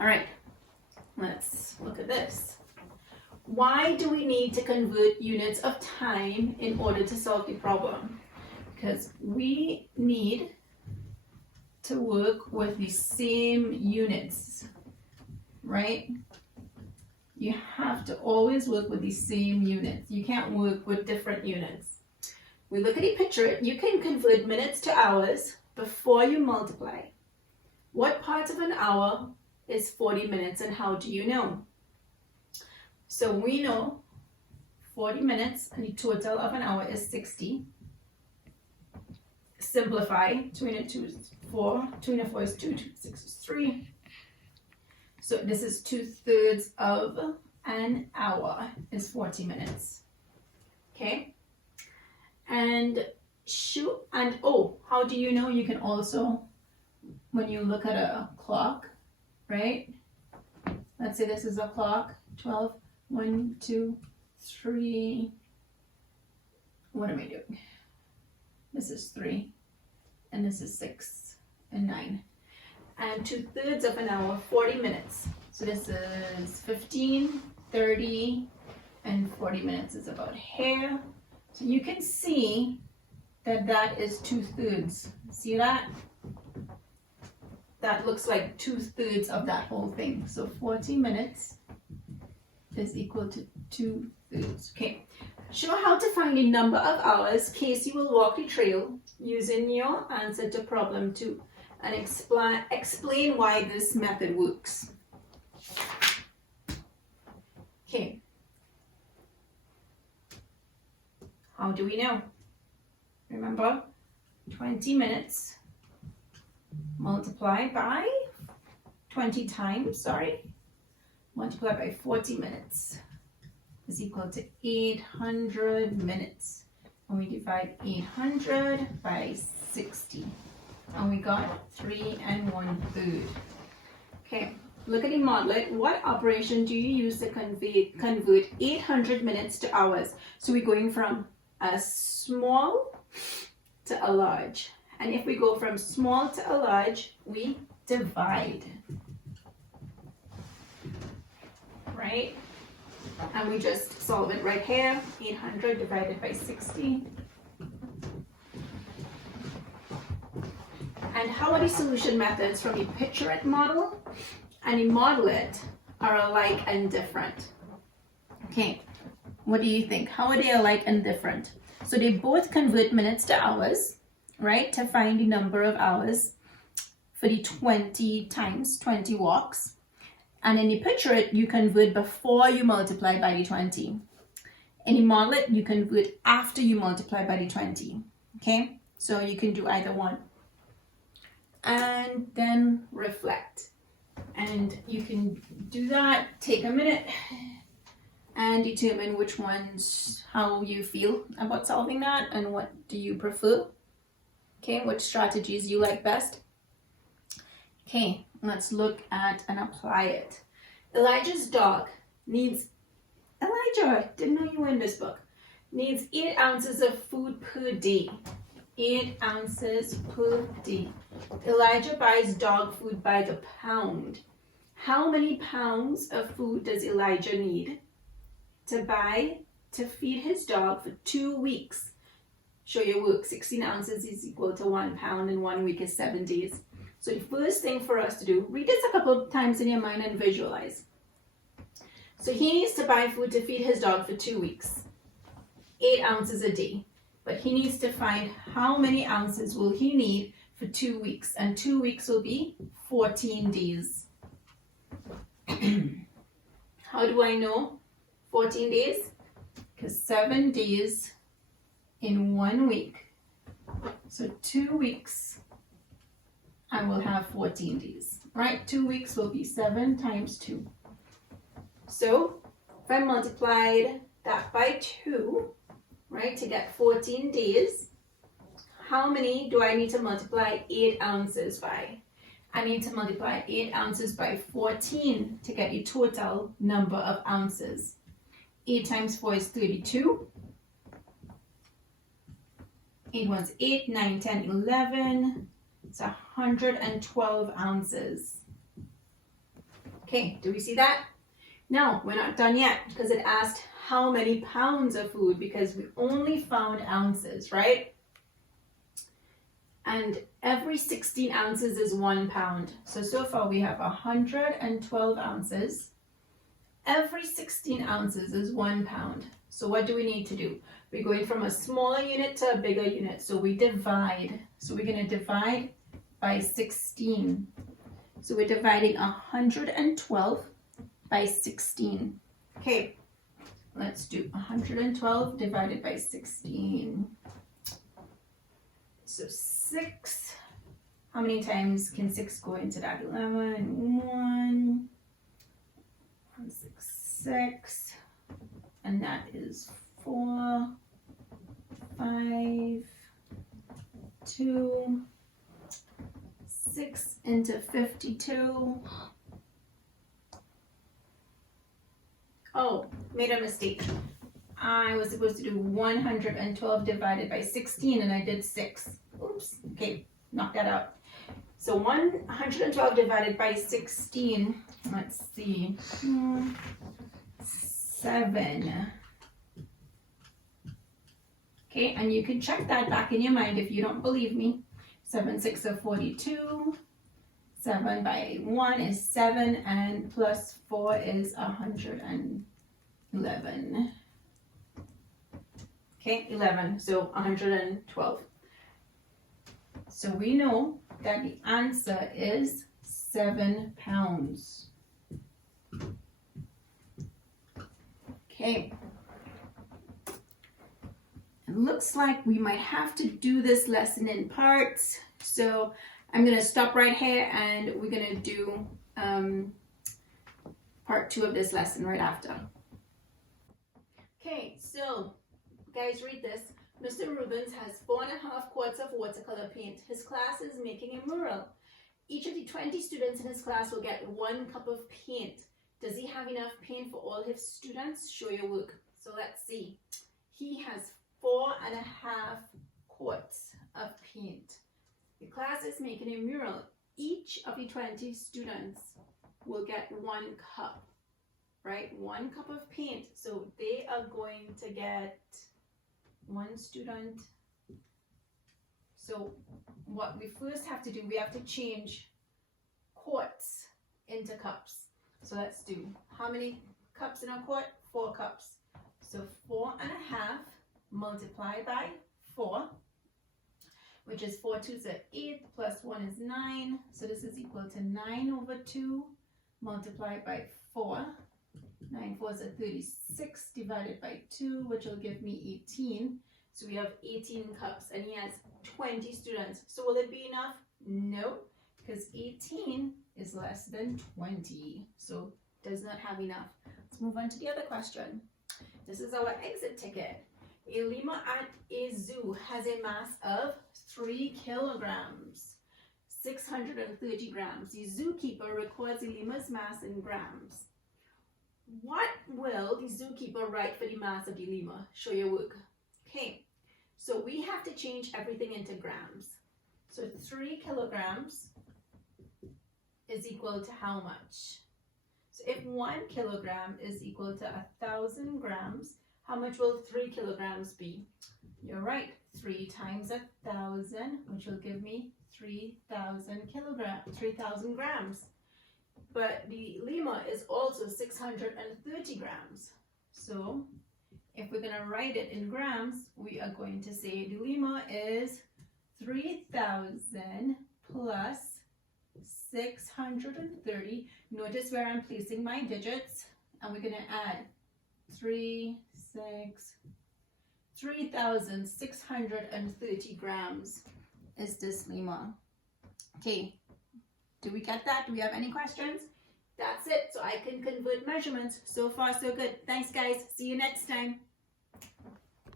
All right, let's look at this. Why do we need to convert units of time in order to solve the problem? Because we need to work with the same units, right? You have to always work with the same units. You can't work with different units. We look at a picture. You can convert minutes to hours before you multiply. What part of an hour is 40 minutes and how do you know? So we know 40 minutes and the total of an hour is 60. Simplify, 2 and 2 is 4, 2 and 4 is 2, 2 and 6 is 3. So this is 2/3 of an hour is 40 minutes. Okay? And how do you know? You can also, when you look at a clock, right? Let's say this is a clock, 12, 1, 2, 3. What am I doing? This is 3, and this is 6 and 9. And 2/3 of an hour, 40 minutes. So this is 15, 30, and 40 minutes is about here. So you can see that that is 2/3. See that? That looks like 2/3 of that whole thing. So 40 minutes is equal to 2/3. Okay. Show how to find the number of hours. Casey will walk the trail using your answer to problem 2 and explain why this method works. Okay. How do we know? Remember, 20 minutes multiplied by 20 times, multiplied by 40 minutes is equal to 800 minutes. And we divide 800 by 60. And we got 3 1/3. Okay, look at the modelet. What operation do you use to convert 800 minutes to hours? So we're going from a small to a large. And if we go from small to a large, we divide. Right? And we just solve it right here. 800 divided by 60. And how are the solution methods from the picture it model and the model it are alike and different? Okay, what do you think? How are they alike and different? So they both convert minutes to hours, right? To find the number of hours for the 20 times 20 walks. And in the picture it, you convert before you multiply by the 20. In the model it, you convert after you multiply by the 20. Okay, so you can do either one. And then reflect. And you can do that, take a minute and determine which ones, how you feel about solving that and what do you prefer. Okay, which strategies you like best. Okay, let's look at and apply it. Elijah's dog needs, Elijah, didn't know you were in this book, needs 8 ounces of food per day. 8 ounces per day. Elijah buys dog food by the pound. How many pounds of food does Elijah need to buy to feed his dog for 2 weeks? Show your work. 16 ounces is equal to 1 pound and 1 week is 7 days. So the first thing for us to do, read this a couple of times in your mind and visualize. So he needs to buy food to feed his dog for 2 weeks. 8 ounces a day. But he needs to find how many ounces will he need for 2 weeks. And 2 weeks will be 14 days. How do I know 14 days? Because 7 days in 1 week. So 2 weeks, I will have 14 days, right? 2 weeks will be 7 times 2. So if I multiplied that by 2, right, to get 14 days, how many do I need to multiply 8 ounces by? I need to multiply 8 ounces by 14 to get the total number of ounces. 8 times 4 is 32. 8 ones 8, 9, 10, 11. It's 112 ounces. Okay, do we see that? Now, we're not done yet because it asked how many pounds of food because we only found ounces, right? And every 16 ounces is 1 pound. So far we have 112 ounces. Every 16 ounces is 1 pound. So what do we need to do? We're going from a smaller unit to a bigger unit. So we divide. So we're going to divide by 16. So we're dividing 112 by 16. Okay, let's do 112 divided by 16. So 6. How many times can 6 go into that? 11, 1, 6, 6. And that is 4, 5, 2, 6 into 52. Oh, made a mistake. I was supposed to do 112 divided by 16 and I did 6. Oops. Okay, knock that out. So 112 divided by 16, let's see, 7. Okay, and you can check that back in your mind if you don't believe me. 7, 6 are 42. 7 by 1 is 7, and plus 4 is 111. Okay, 11, so 112. So we know that the answer is 7 pounds. Okay. It looks like we might have to do this lesson in parts. So I'm going to stop right here and we're going to do part 2 of this lesson right after. Okay, so guys, read this. Mr. Rubens has 4.5 quarts of watercolor paint. His class is making a mural. Each of the 20 students in his class will get 1 cup of paint. Does he have enough paint for all his students? Show your work. So let's see. He has 4.5 quarts of paint. The class is making a mural. Each of the 20 students will get 1 cup, right? 1 cup of paint. So they are going to get 1 student. So what we first have to do, we have to change quarts into cups. So let's do, how many cups in a quart? 4 cups. So 4.5 multiplied by 4, which is 4 2s are 8, plus 1 is 9. So this is equal to 9 over 2 multiplied by 4. 9 4s are 36 divided by 2, which will give me 18. So we have 18 cups and he has 20 students. So will it be enough? No, because 18 is less than 20. So does not have enough. Let's move on to the other question. This is our exit ticket. A lemur at a zoo has a mass of 3 kilograms, 630 grams. The zookeeper records the lemur's mass in grams. What will the zookeeper write for the mass of the lemur? Show your work. Okay, so we have to change everything into grams. So 3 kilograms is equal to how much? So if 1 kilogram is equal to 1,000 grams, how much will 3 kilograms be? You're right, 3 times 1,000, which will give me 3,000 kilograms, 3,000 grams. But the lemur is also 630 grams. So if we're going to write it in grams, we are going to say the lemur is 3,000 plus 630. Notice where I'm placing my digits, and we're going to add 3,630 grams is this lemur. Okay, do we get that? Do we have any questions? That's it. So I can convert measurements. So far, so good. Thanks, guys. See you next time.